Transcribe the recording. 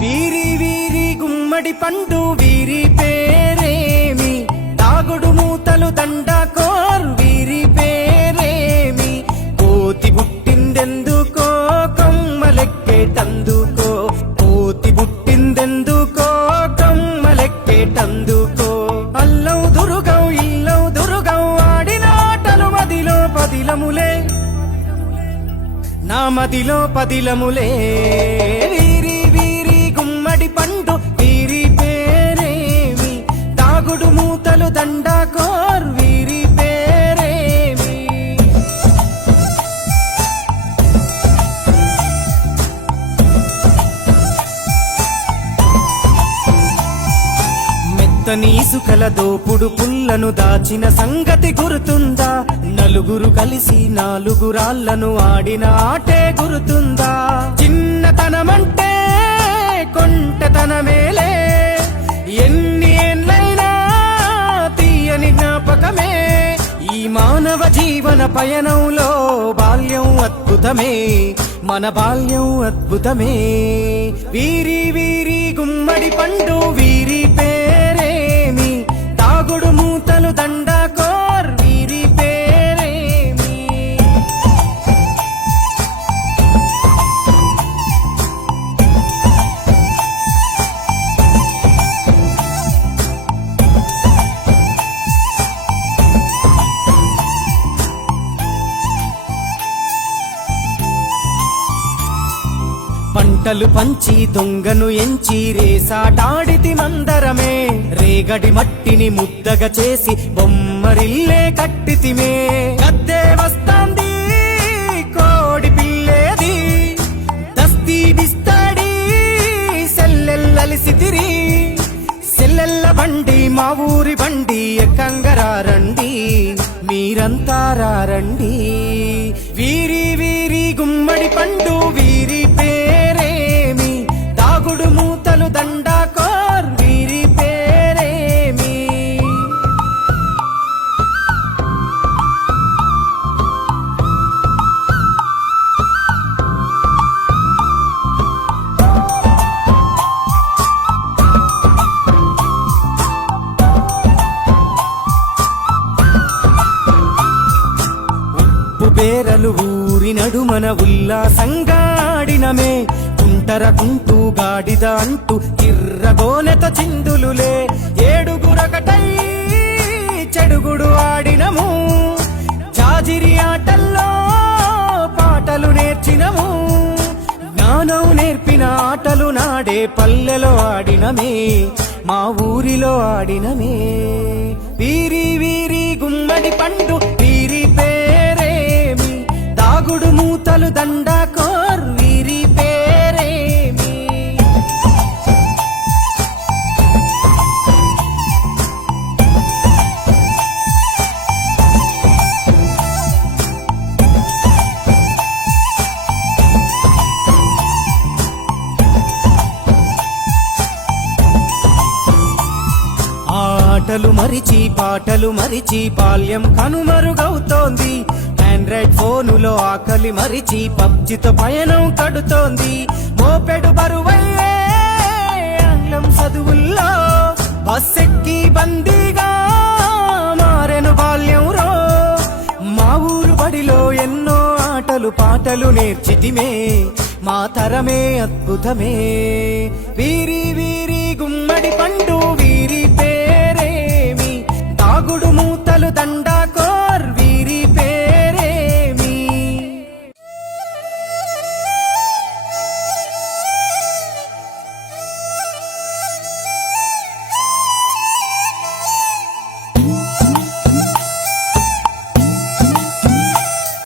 వీరి వీరి గుమ్మడి పండు వీరి పేరేమి, తాగుడు మూతలు దండాకోర్ వీరి పేరేమి, కోతి పుట్టిందెందుకో కొమ్మలెక్కేటందుకో, కోతి పుట్టిందెందుకో కొమ్మలెక్కేటందుకో, అల్లం దురుగం ఇల్లం దురుగం ఆడిన ఆటలు మదిలో పదిలములే, నా మదిలో పదిలములే. వీరి వీరి గుమ్మడి పండు వీరి పేరేమి, తాగుడు మూతలు దండాకోర్ వీరి పేరేమి. మెత్తని ఇసుకల దోపుడు పుల్లను దాచిన సంగతి గుర్తుందా, నలుగురు కలిసి నాలుగురాళ్లను ఆడిన ఆటే గుర్తుందా, చిన్నతనమంటే కొంటతనమేలే, ఎన్ని ఏళ్ళైనా తీయని జ్ఞాపకమే, ఈ మానవ జీవన పయనంలో బాల్యం అద్భుతమే, మన బాల్యం అద్భుతమే. వీరి వీరి గుమ్మడి పండు వీరి పేరేమి, తాగుడు మూతలు దండాకోర్ వీరి పేరేమి. పంటలు పంచి దొంగను ఎంచి రేసాటాడితి మందరమే, రేగడి మట్టిని ముద్దగా చేసి బొమ్మరిల్లే కట్టితిమే, గద్దే వస్తాంది కోడి పిల్లేది, దస్తీ దిస్తాడి సెల్లెల్లలిసితిరి, సెల్లెల్ల బండి మా ఊరి బండి ఎక్కంగరారండి, మీరంతా రారండి. వీరి వీరి గుమ్మడి పండు వీరి పేరేమి, తాగుడు మూతలు దండాకోర్ వీరి పేరేమి. బేరలు ఊరి నడుమన ఉల్లాసంగాడినమే, కుంటరకుంటూ గాడిద అంటూ కిర్రగోనెత చిందులులే, ఏడుగురకటై చెడుగుడు ఆడినము, జాజిరి ఆటల్లో పాటలు నేర్చినము, జ్ఞానం నేర్పిన ఆటలు నాడే పల్లెలో ఆడినమే, మా ఊరిలో ఆడినమే. వీరి వీరి గుమ్మడి పండు వీరి పేరేమి, తాగుడు మూతలు దండాకోర్ వీరి పేరేమి. ఆటలు మరిచి పాటలు మరిచి బాల్యం కనుమరుగవుతోంది, ఆండ్రాయిడ్ ఫోనులో ఆకలి మరిచి పబ్జితో పయనం కడుతోంది, మోపెడు బరువయ్యే ఆంగ్లం చదువుల్లో బస్సెక్కి బందీగా మారెను బాల్యం రో, మా ఊరు బడిలో ఎన్నో ఆటలు పాటలు నేర్చితిమే, మా తరమే అద్భుతమే. వీరి వీరి గుమ్మడి పండు వీరి పేరేమి, తాగుడు మూతలు దండా